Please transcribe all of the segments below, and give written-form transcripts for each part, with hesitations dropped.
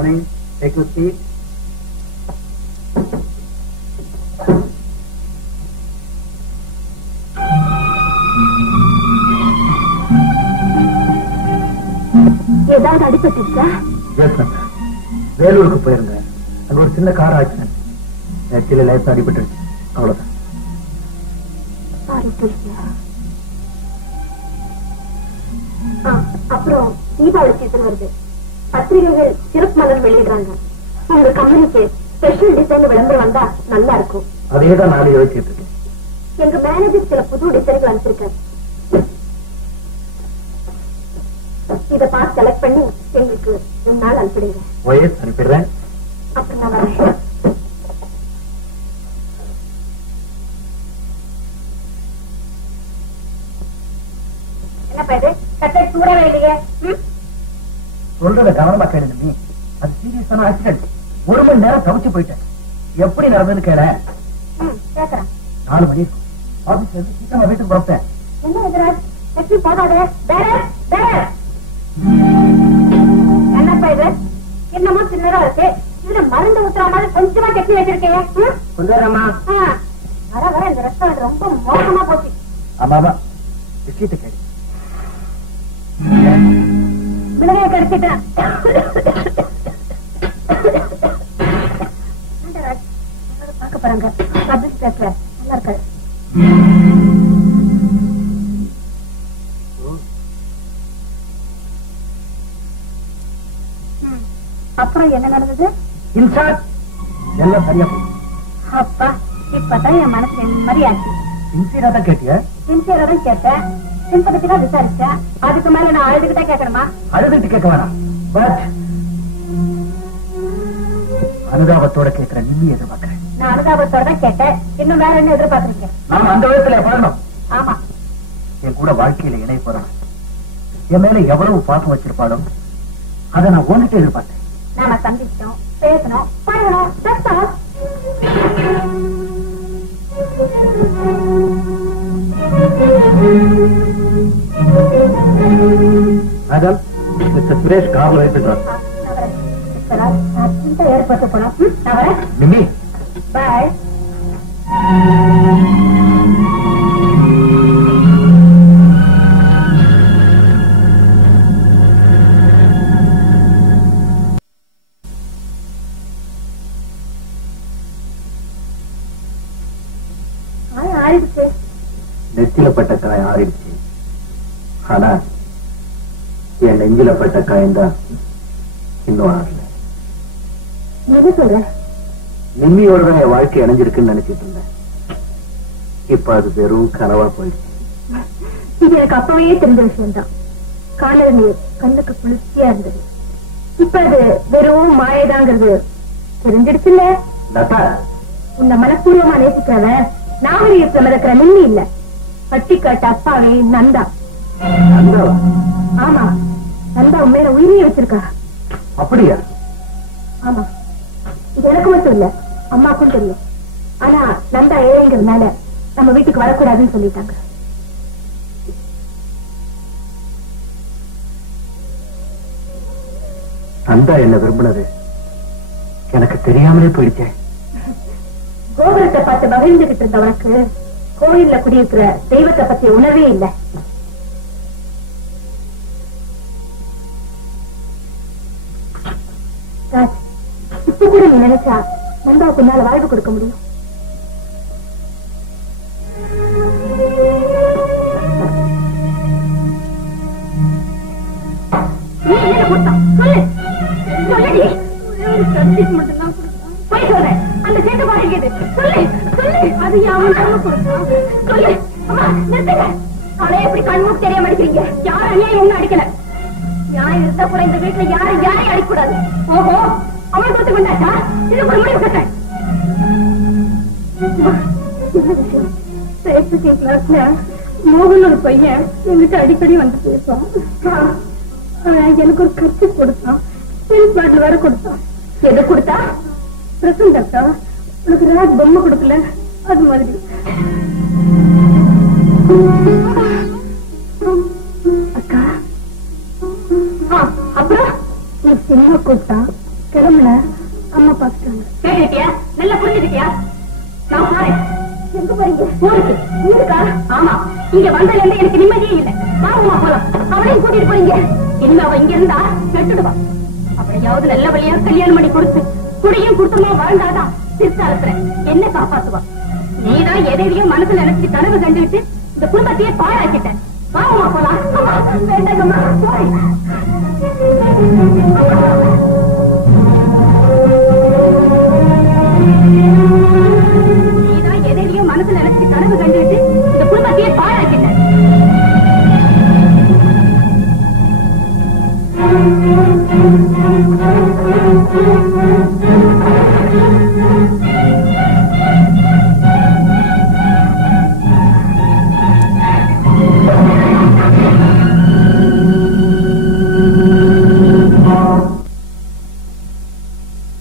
Morning. Take your seat. ஏதாவது அடிபட்டுச்சா? வேலூருக்கு போயிருந்தேன். அங்க ஒரு சின்ன கார் ஆக்சிடென்ட். நெத்தியில லேசா அடிபட்டுருச்சு. அவ்வளவுதான். அப்புறம் தீபாவளி சீசன் வருது. பத்திரிகைகள் சிறப்பு மலர் வெளியிடுறாங்க. உங்க கம்பெனிக்கு ஸ்பெஷல் டிசைன் விளம்பரம் வந்தா நல்லா இருக்கும். அதேதான் நாளை யோசிச்சுட்டு இருக்கேன். எங்க மேனேஜர் சில புது டிசைன்கள் அனுப்பிச்சிருக்காரு. இத பார்த்து செலக்ட் பண்ணி எங்களுக்கு 2 நாள் அனுப்பிடுங்க. ஓஎஸ் அனுப்பிடுறேன். அப்புறம் நான் வரேன். என்னப்பா இது கட்டை சூடவே இல்லையே? சொல்றத கவனமா கேளுங்க. நீ அது சீரியஸான ஆக்சிடென்ட். 1 மணி நேரம் தவிச்சு போயிட்டேன். எப்படி நடந்ததுன்னு கேள. கேக்குறேன். 4 மணி இருக்கும். ஆபீஸ்ல இருந்து சீக்கிரமா வீட்டுக்கு புறப்பட்டேன். என்ன எதிராஜ் டெக்ஸி போகாதே. என்னப்பா இது என்னமோ சின்னதா இருக்கு. இதுல மருந்து ஊத்துற மாதிரி கொஞ்சமா டெக்ஸி வச்சிருக்கேன். கொண்டு வரமா? வர வர இந்த ரெஸ்டாரண்ட் ரொம்ப மோசமா போச்சு. ஆமாமா விஷயத்தை கேளு. விலகைய கிடைச்சிட்டேன். பார்க்க போறாங்க. பப்ளிக் பேசுற நல்லா இருக்காது. அப்புறம் என்ன நடந்தது? இன்சார்ஜ் எல்லாம் சரியா போச்சு. அப்பா இப்பதான் என் மனசுல நிம்மதியாச்சு. சின்சியரா தான் கேட்டிய? சின்சியரா தான் கேட்டேன். சிம்பத்திக்கா விசாரிச்சேன். அதுக்கு மேல நான் அழுதுகிட்டே கேட்கணுமா? அழுதுட்டு கேட்க வேணாம். பட் அனுதாபத்தோட கேட்கிற நீ எதிர்பார்க்கிறேன். நான் அனுதாபத்தோட தான் கேட்டேன். இன்னும் வேற என்ன எதிர்பார்த்திருக்கேன்? நாம அந்த விதத்துல பழணும். ஆமா, என் கூட வாழ்க்கையில இணைய போறான். என் மேல எவ்வளவு பாசம் வச்சிருப்பாலும் அதை நான் உன்கிட்ட எதிர்பார்த்தேன். நாம சந்திச்சோம், பேசணும், பழகணும். மேடம், மிஸ்டர் சுரேஷ் கார்ல வைத்துட்டார். ஏற்பட்டு போனோம். நான் வரேன். நிம்மி பாய். நெத்தில பட்ட காயம் ஆறிடுச்சு. ஆனா என் நெஞ்சில பட்ட காயம்தான் இன்னும் ஆறல. என்ன சொல்ற? நிம்மியோட என் வாழ்க்கை அணைஞ்சிருக்குன்னு நினைச்சிட்டு இருந்தேன். இப்ப அது வெறும் கனவா போயிடுச்சு. இது எனக்கு அப்பவே தெரிஞ்ச விஷயம் தான். காலையில நீ கண்ணுக்கு குளிர்ச்சியா இருந்தது. இப்ப அது வெறும் மாயதாங்கிறது தெரிஞ்சிடுச்சுல்ல? உன்னை மனப்பூர்வமா நேசிக்கிறவன் நாகரீகத்துல மிதக்கிற நிம்மி இல்ல. பட்டி காட்ட அப்பாவே நந்தா. ஆமா, நந்தா உண்மையில உயிரியே வச்சிருக்கா. அப்படியா? ஆமா, இது எனக்கு மட்டும் இல்ல, அம்மாக்கும் தெரியும். ஆனா நந்தா ஏழைங்கிறதுனால நம்ம வீட்டுக்கு வரக்கூடாதுன்னு சொல்லிட்டாங்க. நந்தா என்ன விரும்பினது எனக்கு தெரியாமலே போயிடுச்சேன். கோபுரத்தை பார்த்து மகிழ்ந்துகிட்டு இருந்தவனுக்கு கோயில்ல குடியிருக்கிற தெய்வத்தை பத்தி உணர்வே இல்லை. இப்ப கூட நீ நினைச்சா நந்தாவுக்கு உன்னால வாழ்வு கொடுக்க முடியும். அந்த சேட்டு பாருங்க, சொல்லு சொல்லு. அது அவன் சொல்லு. அம்மா நிறுத்துங்க. அவளை எப்படி கண்முக்கு தெரிய மாட்டேங்கிறீங்க? யாரும் அநியாயம் ஒண்ணு அடிக்கல. நியாயம் இருந்தா கூட இந்த வீட்டுல யாரும் யாரையும் அடிக்கூடாது. ஓஹோ, அவன் கொடுத்து கொண்டாச்சா? இது ஒரு முடிவு கட்ட. பேசுகிற கிளாஸ்ல மோகன் ஒரு பையன் என்கிட்ட அடிக்கடி வந்து பேசுவான். எனக்கு ஒரு கட்சி கொடுத்தான். பாட்டில் வேற கொடுத்தான். எதை கொடுத்தா? பிரசன் டாக்டா, உனக்கு ராஜ் பொம்மை கொடுக்கல அது மாதிரி. அக்கா, அப்புறம் நீ சினிமா கூப்பிட்டா இங்க வந்ததுல இருந்து எனக்கு நிம்மதியே இல்லை. வாங்கம்மா போலாம். அவளையும் கூட்டிட்டு போறீங்க. இல்ல அவ இங்க இருந்தா கெட்டுடுவா. அப்படியாவது நல்ல வழியா கல்யாணம் பண்ணி கொடுத்து குடியும் குடுத்தமா வாழ்ந்தாதான் திருத்தாலத்துறேன் என்ன காப்பாத்துவா. நீதான் எதையும் மனசுல நினைச்சு கனவு கண்டுட்டு இந்த குடும்பத்தையே பாழாக்கிட்ட. வாங்கம்மா போலாம். வேண்டாங்கம்மா போய். நீதான் எதையும் மனசுல நினைச்சு கனவு கண்டுட்டு இந்த குடும்பத்தையே பாழாக்கிட்ட.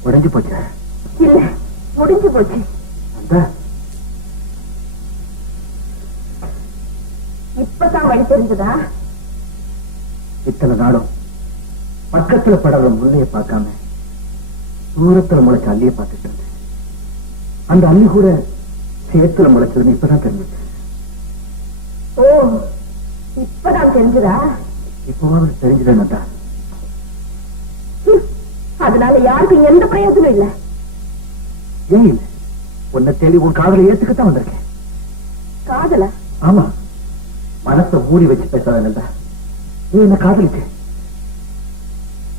உடைஞ்சு போச்சு. இல்ல முடிஞ்சு போச்சு. இப்பதான் வழி தெரிஞ்சதா? இத்தனை நாளும் பக்கத்துல படற முள்ளைய பார்க்காம தூரத்துல முளைச்ச அள்ளிய பார்த்துட்டு இருந்தேன். அந்த அள்ளி கூட சேத்துல முளைச்சதுன்னு இப்பதான் தெரிஞ்சது. ஓ, இப்பதான் தெரிஞ்சதா? இப்பவாவது தெரிஞ்சதா? அதனால யாருக்கும் எந்த பிரயோஜனம் இல்ல. ஏன் இல்ல? உன்னை தேடி உன் காதலை ஏத்துக்கத்தான் வந்திருக்கேன். காதல? ஆமா, மனசை மூடி வச்சு பேசாதா? நீ என்ன காதலிச்ச,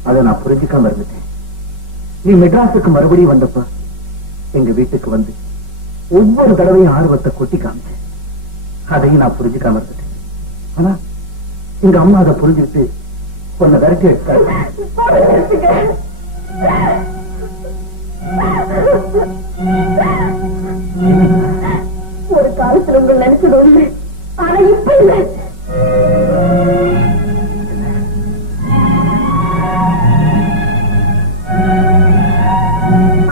அதை நான் புரிஞ்சுக்காம இருந்துட்டேன். நீ மெட்ராஸுக்கு மறுபடியும் வந்தப்ப எங்க வீட்டுக்கு வந்து ஒவ்வொரு தடவையும் ஆர்வத்தை கொட்டி காமிச்ச. அதையும் நான் புரிஞ்சுக்காம இருந்துட்டேன். ஆனா எங்க அம்மா அதை புரிஞ்சுட்டு உன்னை விரட்டி எடுத்தாங்க. ஒரு காலத்துல உங்க நினைச்சது ஒண்ணு, ஆனா இப்ப இல்ல.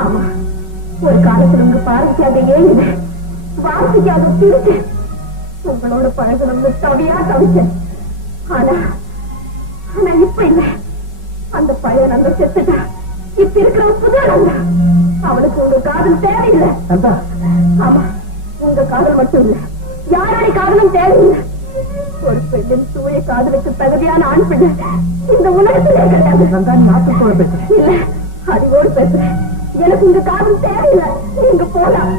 ஆமா, ஒரு காலத்துல உங்க பார்வைக்காக ஏன் வார்த்தைக்காக திருச்சு உங்களோட பழகணும்னு தவியா தவிச்சேன். ஆனா இப்ப இல்ல. அந்த பழைய நம்ப செத்துட்டா. இப்ப இருக்கிற புது நம்ப. அவளுக்கு உங்க காதல் தேவையில்லை. ஆமா, உங்க காதல் மட்டும் இல்ல, யாருடைய காதலும் தேவையில்லை. ஒரு பெண்ணின் தூய காதலுக்கு தகுதியான ஆண் பெண் இந்த உலகத்திலே கிடையாது. இல்ல, அறிவோடு பேசுறேன். எனக்கு உங்க காதல் தேவையில்லை. நீங்க போலாம்.